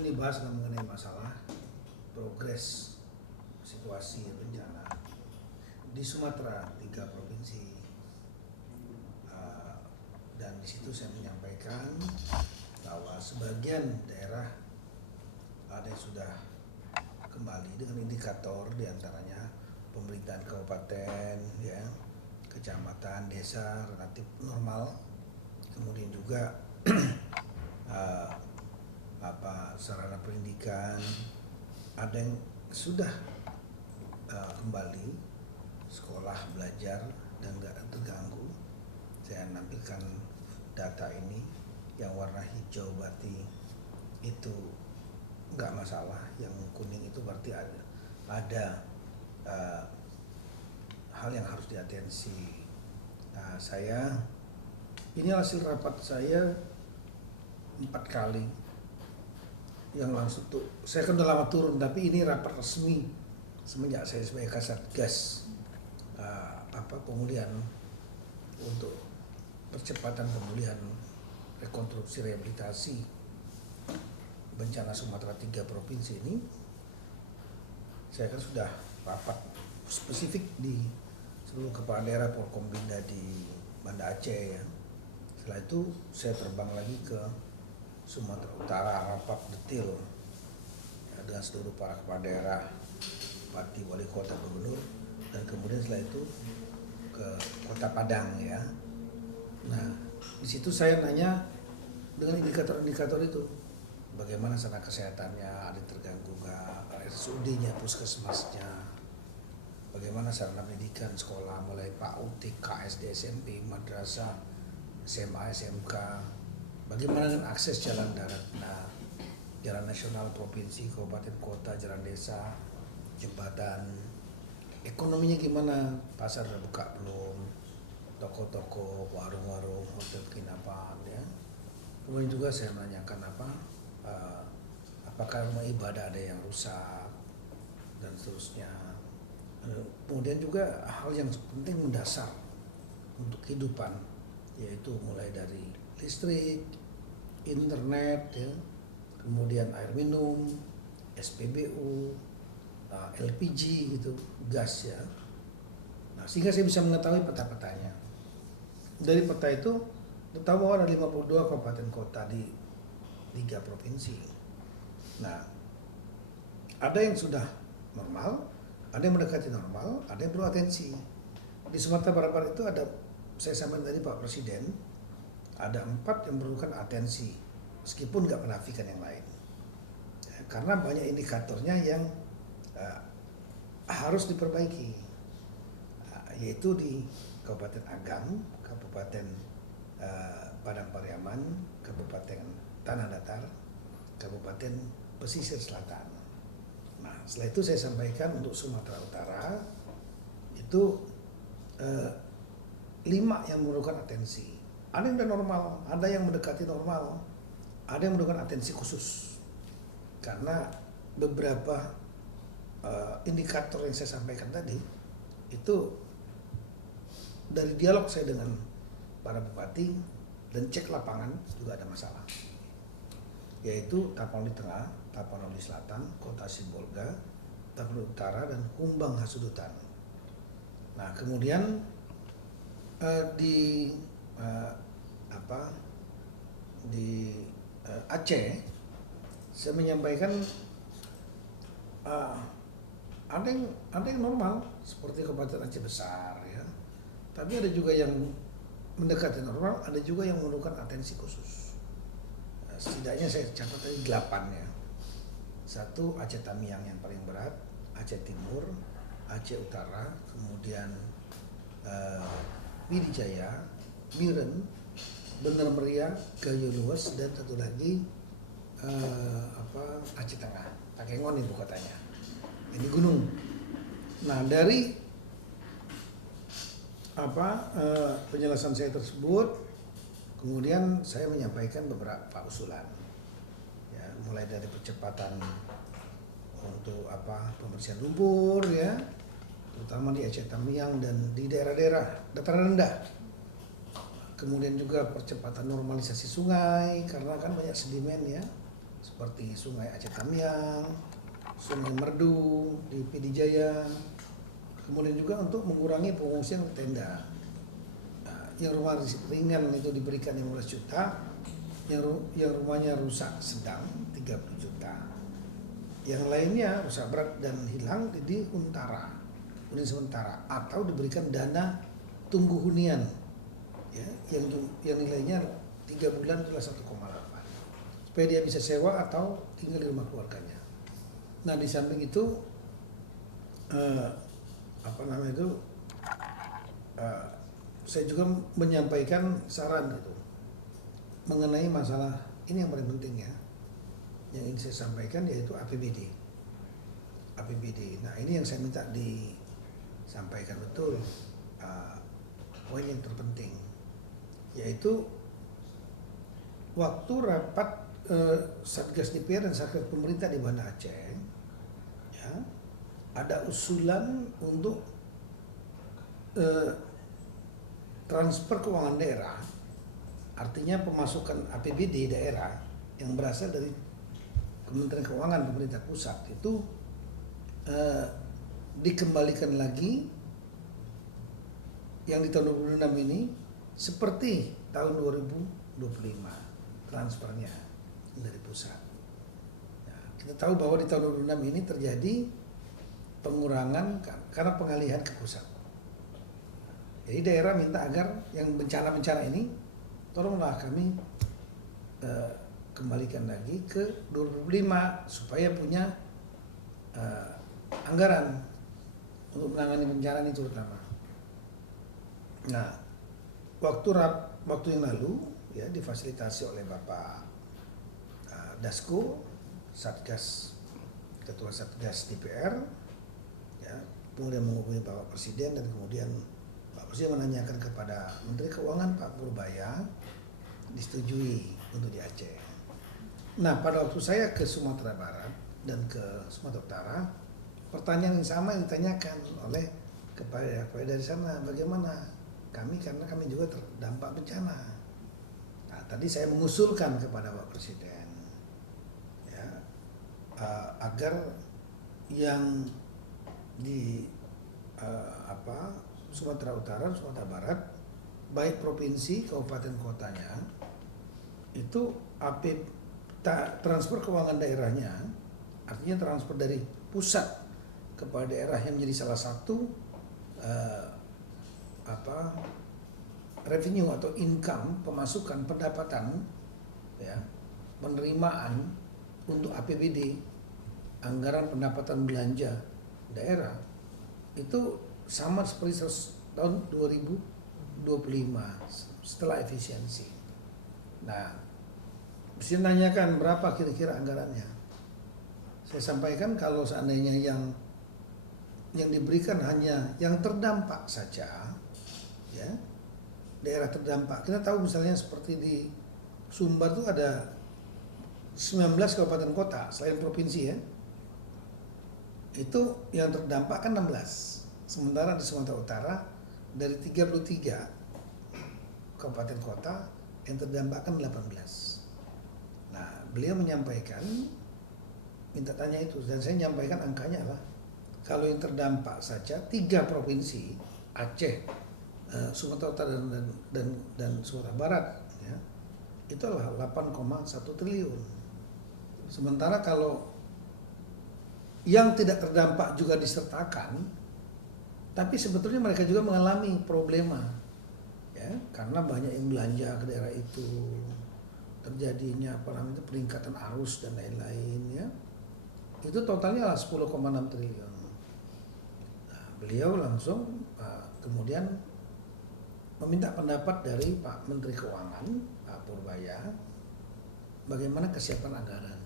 ini bahas mengenai masalah progres situasi bencana di Sumatera, 3 provinsi. Dan di situ saya menyampaikan bahwa sebagian daerah ada yang sudah kembali dengan indikator diantaranya pemerintahan kabupaten, ya, kecamatan, desa relatif normal. Kemudian juga sarana pendidikan ada yang sudah kembali sekolah belajar dan nggak terganggu. Saya nampilkan data ini yang warna hijau berarti itu nggak masalah, yang kuning itu berarti ada hal yang harus diatensi. Ini hasil rapat saya 4 kali yang langsung tuh, saya kan udah lama turun, tapi ini rapat resmi semenjak saya sebagai Kasatgas pemulihan untuk percepatan pemulihan rekonstruksi rehabilitasi bencana Sumatera 3 provinsi ini. Saya kan sudah rapat spesifik di seluruh kepala daerah Forkombinda di Banda Aceh, ya. Setelah itu saya terbang lagi ke Sumatera Utara, rapat detail dengan seluruh para kepala daerah, bupati, wali kota, gubernur, dan kemudian setelah itu ke Kota Padang, ya. Nah, di situ saya nanya dengan indikator-indikator itu, bagaimana sarana kesehatannya, ada yang terganggu nggak, RSUD-nya, puskesmasnya, bagaimana sarana pendidikan sekolah mulai PAUD, TK, SD, SMP, madrasah, SMA, SMK, bagaimana dengan akses jalan darat, jalan nasional, provinsi, kabupaten, kota, jalan desa, jembatan, ekonominya gimana, pasar udah buka belum, toko-toko, warung-warung, hotel penginapan, ya. Kemudian juga saya menanyakan apakah rumah ibadah ada yang rusak dan seterusnya. Kemudian juga hal yang penting mendasar untuk kehidupan, yaitu mulai dari listrik, internet, ya, kemudian air minum, SPBU, LPG gitu, gas, ya. Nah, sehingga saya bisa mengetahui peta-petanya. Dari peta itu kita tahu bahwa ada 52 kabupaten kota di 3 provinsi. Nah, ada yang sudah normal, ada yang mendekati normal, ada yang perlu atensi. Di Sumatera Barat itu ada, saya sampaikan tadi Pak Presiden, ada 4 yang memerlukan atensi, meskipun nggak menafikan yang lain. Ya, karena banyak indikatornya yang harus diperbaiki, yaitu di Kabupaten Agam, Kabupaten Padang Pariaman, Kabupaten Tanah Datar, Kabupaten Pesisir Selatan. Nah, setelah itu saya sampaikan untuk Sumatera Utara itu 5 yang memerlukan atensi. Ada yang udah normal, ada yang mendekati normal, ada yang memerlukan atensi khusus. Karena beberapa indikator yang saya sampaikan tadi itu dari dialog saya dengan para bupati dan cek lapangan juga ada masalah, yaitu Tapanuli Tengah, Tapanuli Selatan, Kota Sibolga, Tapanuli Utara, dan Humbang Hasudutan. Nah, kemudian di Aceh saya menyampaikan ada yang normal seperti Kabupaten Aceh Besar, ya. Tapi ada juga yang mendekati normal, ada juga yang memerlukan atensi khusus. Setidaknya saya catat tadi 8, ya. 1 Aceh Tamiang yang paling berat, Aceh Timur, Aceh Utara, kemudian Pidijaya, Miren, Bener Meriah, Gayo Luas, dan satu lagi Aceh Tengah, Takengon ibu kotanya. Ini gunung. Nah, dari penjelasan saya tersebut, kemudian saya menyampaikan beberapa usulan, ya, mulai dari percepatan untuk pembersihan lumpur, ya, terutama di Aceh Tamiang dan di daerah-daerah dataran rendah. Kemudian juga percepatan normalisasi sungai karena kan banyak sedimen, ya. seperti Sungai Aceh Tamiang, Sungai Merdu di PD Jaya, kemudian juga untuk mengurangi pengungsian ke tenda. Nah, yang rumah ringan itu diberikan 15 juta, yang rumahnya rusak sedang 30 juta. Yang lainnya rusak berat dan hilang di hunian sementara atau diberikan dana tunggu hunian ya, yang nilainya 3 bulan adalah 1,8 supaya dia bisa sewa atau tinggal di rumah keluarganya. Nah di samping itu saya juga menyampaikan saran gitu mengenai masalah ini yang paling penting ya, yang ingin saya sampaikan yaitu APBD. Nah ini yang saya minta disampaikan betul poin yang terpenting, yaitu waktu rapat Satgas DPR dan Satgas pemerintah di Banda Aceh ya, ada usulan untuk transfer keuangan daerah, artinya pemasukan APBD daerah yang berasal dari Kementerian Keuangan pemerintah pusat itu dikembalikan lagi yang di tahun 2006 ini seperti tahun 2025 transfernya dari pusat. Nah, kita tahu bahwa di tahun 2006 ini terjadi pengurangan karena pengalihan ke pusat. Jadi daerah minta agar yang bencana-bencana ini tolonglah kami kembalikan lagi ke 2025 supaya punya anggaran untuk menangani bencana ini terutama. Nah, waktu yang lalu ya difasilitasi oleh Bapak Dasko, Ketua Satgas DPR, ya, kemudian menghubungi Bapak Presiden dan kemudian Pak Presiden menanyakan kepada Menteri Keuangan Pak Purbaya, disetujui untuk di Aceh. Nah, pada waktu saya ke Sumatera Barat dan ke Sumatera Utara, pertanyaan yang sama yang ditanyakan oleh kepada dari sana, bagaimana kami, karena kami juga terdampak bencana. Nah, tadi saya mengusulkan kepada Pak Presiden ya, agar yang di Sumatera Utara, Sumatera Barat, baik provinsi, kabupaten, kotanya, itu transfer keuangan daerahnya, artinya transfer dari pusat kepada daerah yang menjadi salah satu revenue atau income, pemasukan, pendapatan, ya, penerimaan untuk APBD, anggaran pendapatan belanja daerah, itu sama seperti tahun 2025 setelah efisiensi. Nah, bisa nanyakan berapa kira-kira anggarannya. Saya sampaikan kalau seandainya yang diberikan hanya yang terdampak saja, ya, daerah terdampak. Kita tahu misalnya seperti di Sumbar itu ada 19 kabupaten kota selain provinsi ya. Itu yang terdampak kan 16. Sementara di Sumatera Utara dari 33 kabupaten kota yang terdampak kan 18. Nah, beliau menyampaikan, minta tanya itu, dan saya menyampaikan angkanya lah. Kalau yang terdampak saja 3 provinsi, Aceh, Sumatera Utara dan Sumatera Barat, ya, itu adalah 8,1 triliun. Sementara kalau yang tidak terdampak juga disertakan, tapi sebetulnya mereka juga mengalami problema, ya, karena banyak yang belanja ke daerah itu, terjadinya peningkatan arus dan lain-lain, ya. Itu totalnya lah 10,6 triliun. Nah, beliau langsung kemudian meminta pendapat dari Pak Menteri Keuangan, Pak Purbaya, bagaimana kesiapan anggaran.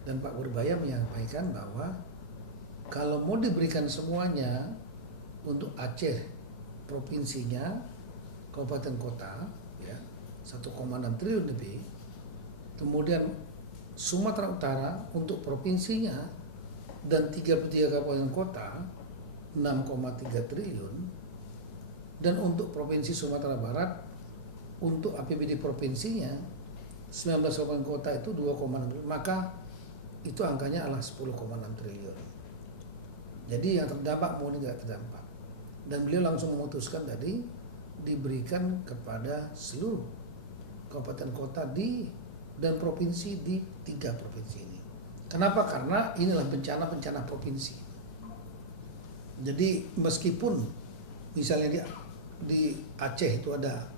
Dan Pak Purbaya menyampaikan bahwa kalau mau diberikan semuanya untuk Aceh provinsinya, kabupaten kota, ya, 1,6 triliun lebih. Kemudian Sumatera Utara untuk provinsinya dan 33 kabupaten kota 6,3 triliun. Dan untuk provinsi Sumatera Barat untuk APBD provinsinya 19 kabupaten kota itu 2,6, maka itu angkanya adalah 10,6 triliun. Jadi yang terdampak maupun tidak terdampak. Dan beliau langsung memutuskan tadi diberikan kepada seluruh kabupaten kota dan provinsi di 3 provinsi ini. Kenapa? Karena inilah bencana provinsi. Jadi meskipun misalnya di Aceh itu ada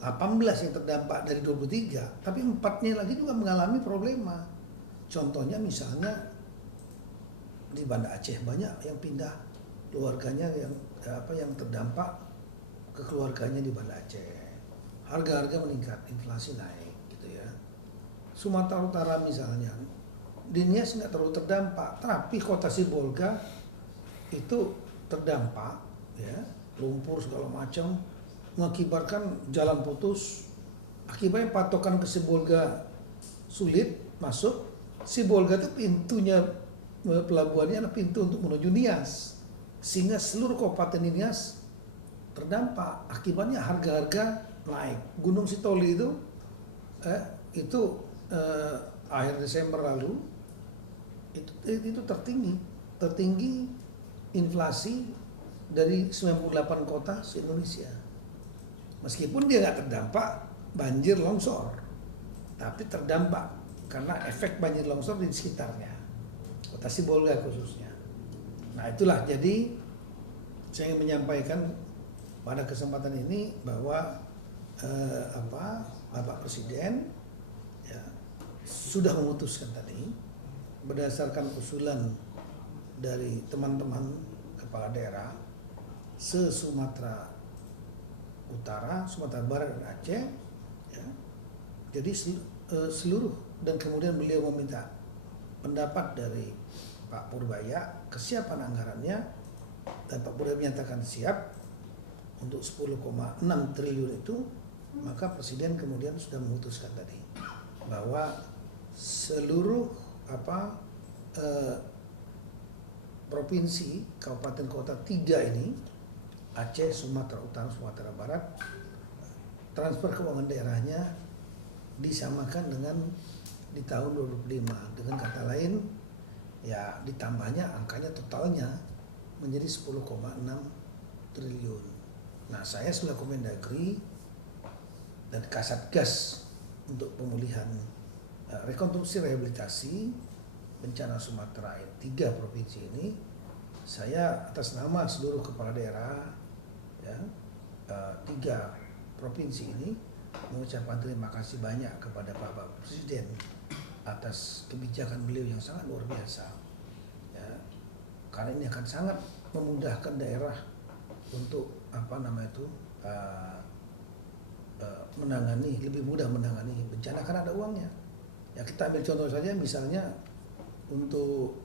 18 yang terdampak dari 23, tapi 4-nya lagi juga mengalami problema. Contohnya misalnya di Banda Aceh banyak yang pindah keluarganya yang terdampak ke keluarganya di Banda Aceh. Harga-harga meningkat, inflasi naik gitu ya. Sumatera Utara misalnya di Nias nggak terlalu terdampak, tapi kota Sibolga itu terdampak ya, lumpur segala macam mengakibatkan jalan putus. Akibatnya patokan ke Sibolga sulit masuk. Sibolga itu pintunya, pelabuhannya adalah pintu untuk menuju Nias, sehingga seluruh kabupaten Nias terdampak. Akibatnya harga-harga naik. Gunung Sitoli itu akhir Desember lalu itu tertinggi inflasi dari 98 kota se-Indonesia. Meskipun dia nggak terdampak banjir longsor, tapi terdampak karena efek banjir longsor di sekitarnya, kota Sibolga khususnya. Nah itulah, jadi saya ingin menyampaikan pada kesempatan ini bahwa Bapak Presiden ya, sudah memutuskan tadi berdasarkan usulan dari teman-teman kepala daerah se-Sumatera Utara, Sumatera Barat dan Aceh ya. Jadi seluruh, dan kemudian beliau meminta pendapat dari Pak Purbaya kesiapan anggarannya, dan Pak Purbaya menyatakan siap untuk 10,6 triliun itu. Maka Presiden kemudian sudah memutuskan tadi bahwa seluruh provinsi, kabupaten kota 3 ini, Aceh, Sumatera Utara, Sumatera Barat, transfer keuangan daerahnya disamakan dengan di tahun 2025. Dengan kata lain, ya ditambahnya angkanya totalnya menjadi 10,6 triliun. Nah, saya selaku Mendagri dan Kasatgas untuk pemulihan rekonstruksi rehabilitasi bencana Sumatera 3 provinsi ini, saya atas nama seluruh kepala daerah ya, 3 provinsi ini mengucapkan terima kasih banyak kepada Bapak Presiden atas kebijakan beliau yang sangat luar biasa ya, karena ini akan sangat memudahkan daerah untuk lebih mudah menangani bencana karena ada uangnya. Ya kita ambil contoh saja, misalnya untuk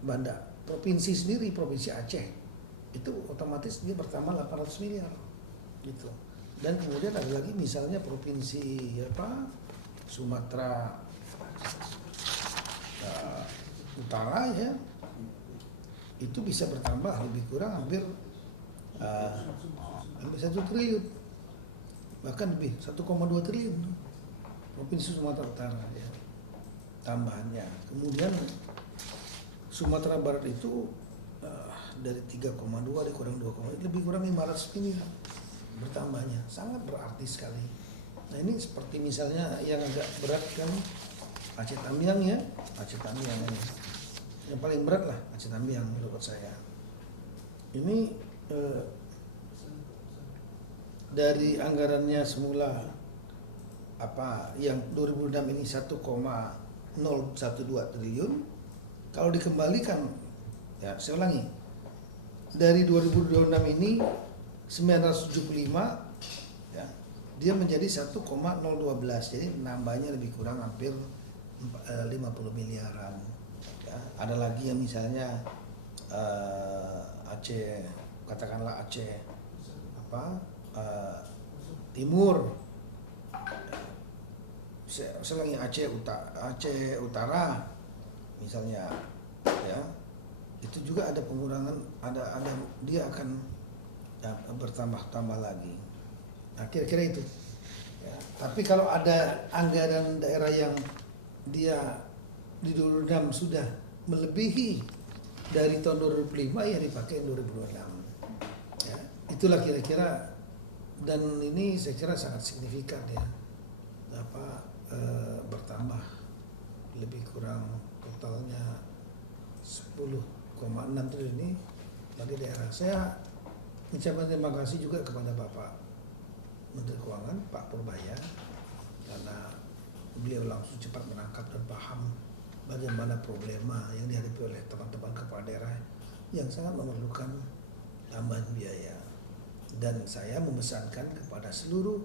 Banda provinsi sendiri, provinsi Aceh itu otomatis dia bertambah 800 miliar gitu. Dan kemudian ada lagi misalnya provinsi Sumatera Utara ya, itu bisa bertambah lebih kurang hampir 1 triliun, bahkan lebih 1,2 triliun provinsi Sumatera Utara ya, tambahannya. Kemudian Sumatera Barat itu dari 3,2 dikurang 2, lebih kurang 500 miliar bertambahnya, sangat berarti sekali. Nah ini seperti misalnya yang agak berat kan Aceh Tamiang ya, Aceh Tamiang ini yang paling berat lah, Aceh Tamiang menurut saya. Ini dari anggarannya semula yang 2006 ini 1,012 triliun, kalau dikembalikan ya, saya ulangi, dari 2026 ini 975 ya, dia menjadi 1,012, jadi nambahnya lebih kurang hampir 50 miliaran ya. Ada lagi yang misalnya Aceh, katakanlah Aceh Timur, selangi Aceh Utara misalnya ya, itu juga ada pengurangan, ada dia akan bertambah lagi. Nah kira-kira itu Ya, tapi kalau ada anggaran daerah yang dia di 2006 sudah melebihi dari tahun 2005 ya dipakai 2026. Ya, itulah kira-kira, dan ini saya kira sangat signifikan ya, bertambah lebih kurang totalnya 10,6 triliun ini bagi daerah. Saya mengucapkan terima kasih juga kepada Bapak Menteri Keuangan Pak Purbaya, karena beliau langsung cepat menangkap dan paham bagaimana problema yang dihadapi oleh teman-teman kepala daerah yang sangat memerlukan tambahan biaya. Dan saya memesankan kepada seluruh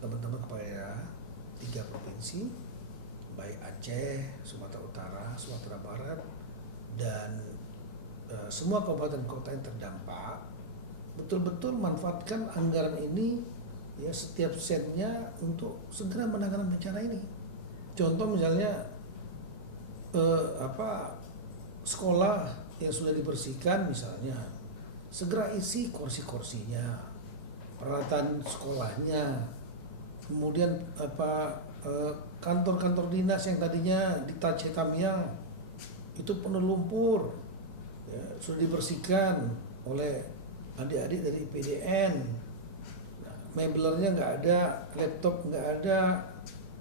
teman-teman kepala daerah 3 provinsi, baik Aceh, Sumatera Utara, Sumatera Barat, dan semua kabupaten kota yang terdampak, betul-betul manfaatkan anggaran ini ya, setiap sennya untuk segera menangani bencana ini. Contoh misalnya sekolah yang sudah dibersihkan misalnya, segera isi kursi-kursinya, peralatan sekolahnya, kemudian kantor-kantor dinas yang tadinya di Aceh Tamiang itu penuh lumpur, ya, sudah dibersihkan oleh adik-adik dari PDN. Nah, mebelnya nggak ada, laptop nggak ada,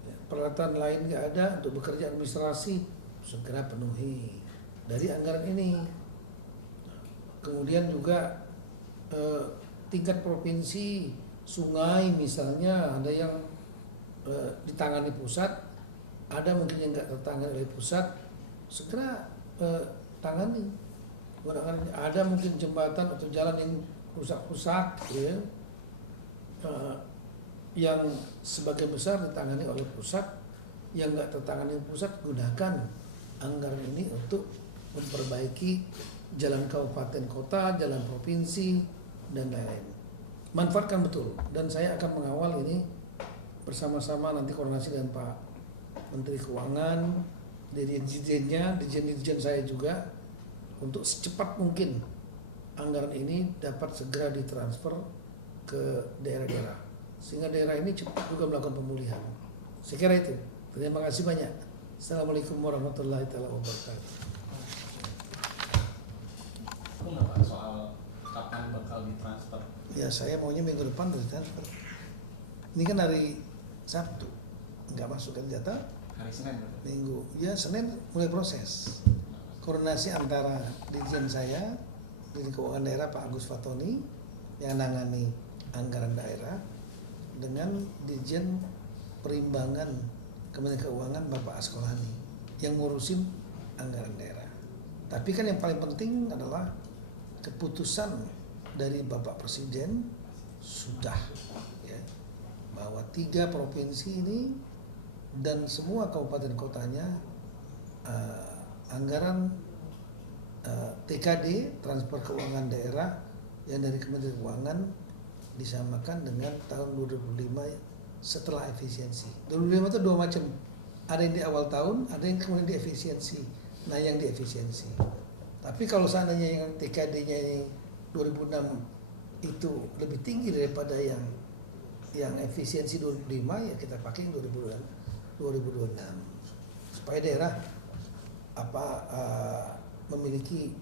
ya, peralatan lain nggak ada untuk bekerja administrasi, segera penuhi dari anggaran ini. Nah, kemudian juga tingkat provinsi, sungai misalnya ada yang ditangani pusat, ada mungkin yang nggak tertangani oleh pusat, segera tangani. Ada mungkin jembatan atau jalan yang rusak-rusak, ya, yang sebagian besar ditangani oleh pusat, yang nggak tertangani pusat, gunakan anggaran ini untuk memperbaiki jalan kabupaten kota, jalan provinsi, dan lain-lain. Manfaatkan betul, dan saya akan mengawal ini bersama-sama, nanti koordinasi dengan Pak Menteri Keuangan, dirjen saya juga, untuk secepat mungkin anggaran ini dapat segera ditransfer ke daerah-daerah, sehingga daerah ini cepat juga melakukan pemulihan. Saya kira itu. Terima kasih banyak. Assalamualaikum warahmatullahi wabarakatuh. Aku nggak Pak soal kapan bakal ditransfer? Ya, saya maunya minggu depan ditransfer. Ini kan hari Sabtu, nggak masuk kan data? Hari Senin berarti? Minggu, ya Senin mulai proses. Koordinasi antara dirjen saya, Dirjen Keuangan Daerah Pak Agus Fatoni yang nangani anggaran daerah, dengan Dirjen Perimbangan Kementerian Keuangan Bapak Askolani yang ngurusin anggaran daerah. Tapi kan yang paling penting adalah keputusan dari Bapak Presiden sudah, ya, bahwa 3 provinsi ini dan semua kabupaten kotanya anggaran TKD, transfer keuangan daerah, yang dari Kementerian Keuangan disamakan dengan tahun 2005 setelah efisiensi. 2005 itu 2 macam, ada yang di awal tahun, ada yang kemudian di efisiensi. Nah, yang di efisiensi. Tapi kalau seandainya yang TKD-nya ini 2006 itu lebih tinggi daripada yang efisiensi 2005, ya kita pakai yang 2026 supaya daerah memiliki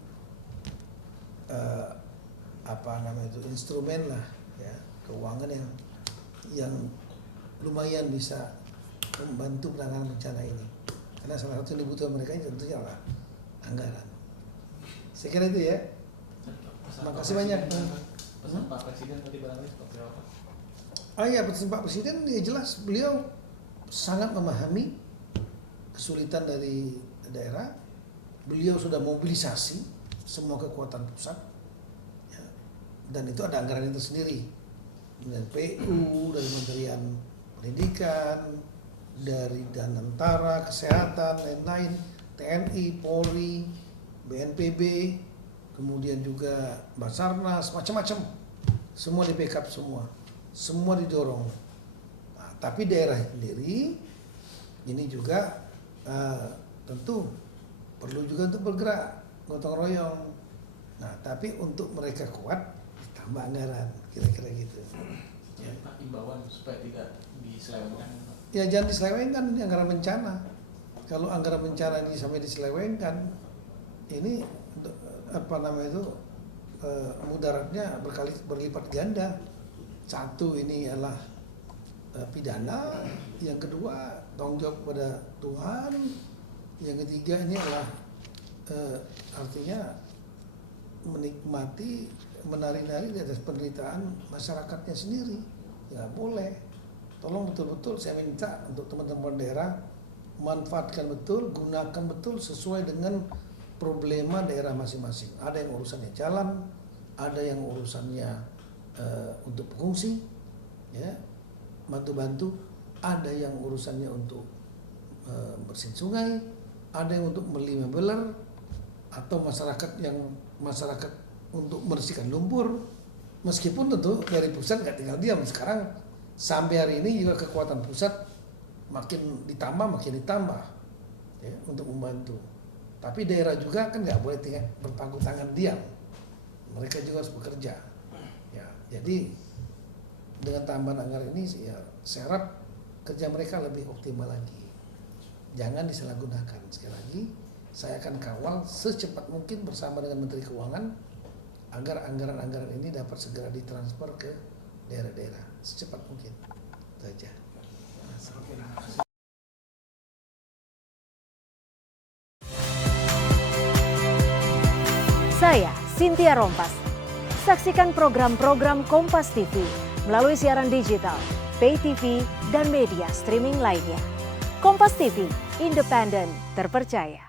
instrumen lah, ya, keuangan yang lumayan bisa membantu penanganan bencana ini, karena salah satu yang dibutuhkan mereka ini tentunya adalah anggaran. Saya kira itu ya. Terima kasih banyak. Pesan Pak Presiden tadi barangkali seperti apa? Ya, pesan Pak Presiden ya jelas, beliau sangat memahami kesulitan dari daerah. Beliau sudah mobilisasi semua kekuatan pusat, ya, dan itu ada anggaran itu sendiri, dari PU, dari Kementerian Pendidikan, dari Danantara, Kesehatan, lain-lain, TNI, Polri, BNPB, kemudian juga Basarnas, macam-macam, semua di backup, semua didorong. Nah, tapi daerah sendiri ini juga tentu perlu juga untuk bergerak, gotong royong. Nah, tapi untuk mereka kuat, tambah anggaran, kira-kira gitu. Ya, Pak, imbauan supaya tidak diselewengkan. Ya jangan diselewengkan, ini anggaran bencana. Kalau anggaran bencana ini sampai diselewengkan, ini apa namanya itu mudaratnya berlipat ganda. Satu, ini adalah pidana, yang kedua tanggung jawab kepada Tuhan, yang ketiga ini adalah artinya menikmati, menari-nari di atas penderitaan masyarakatnya sendiri. Nggak boleh. Tolong betul-betul saya minta untuk teman-teman daerah manfaatkan betul, gunakan betul sesuai dengan problema daerah masing-masing. Ada yang urusannya jalan, ada yang urusannya untuk pengungsi, ya, bantu-bantu, ada yang urusannya untuk bersihin sungai, ada yang untuk beli mebeler, atau masyarakat untuk membersihkan lumpur. Meskipun tentu dari pusat nggak tinggal diam. Sekarang sampai hari ini juga kekuatan pusat makin ditambah ya, untuk membantu. Tapi daerah juga kan nggak boleh tinggal berpangku tangan diam. Mereka juga harus bekerja. Ya, jadi dengan tambahan anggaran ini ya, saya harap kerja mereka lebih optimal lagi. Jangan disalahgunakan. Sekali lagi, saya akan kawal secepat mungkin bersama dengan Menteri Keuangan agar anggaran-anggaran ini dapat segera ditransfer ke daerah-daerah secepat mungkin. Itu saja. Saya Cynthia Rompas. Saksikan program-program Kompas TV melalui siaran digital, pay TV, dan media streaming lainnya. Kompas TV, independen, terpercaya.